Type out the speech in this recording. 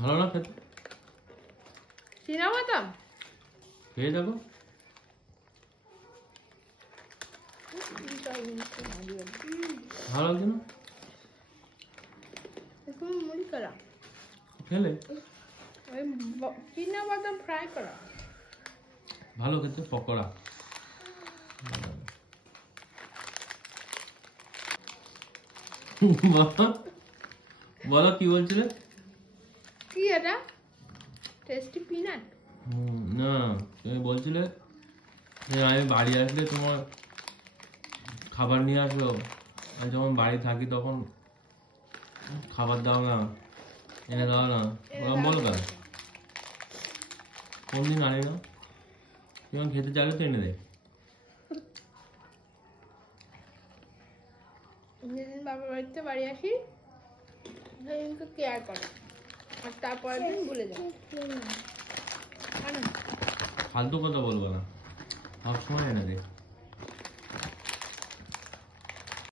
ভালো না খেতে? চিনাবাদাম খেয়ে দেখো। ভালো লাগছে না? এখন মুড়ি করা খেলে চিনাবাদাম ফ্রাই করা ভালো খেতে, পকোড়া। বলো কি বলছিলে? কি এটা টেস্টি পিনাট? না, তুমি বলছিলে যে আমি বাড়ি আসলে তোমার খাবার নিয়ে আসবো, আর যখন বাড়ি থাকি তখন খাবার দাও না, এনে দাও না, ওরকম বলো কেন? কোন দিন আনি না? যখন খেতে চাইলে তো এনে দেয়। যেদিন বাবার বাড়িতে বাড়ি আসি সেদিনকে কেয়ার করে, আর তারপরের দিন ভুলে যাও। ফালতু কথা বলবো না, সবসময় এনে দেয়।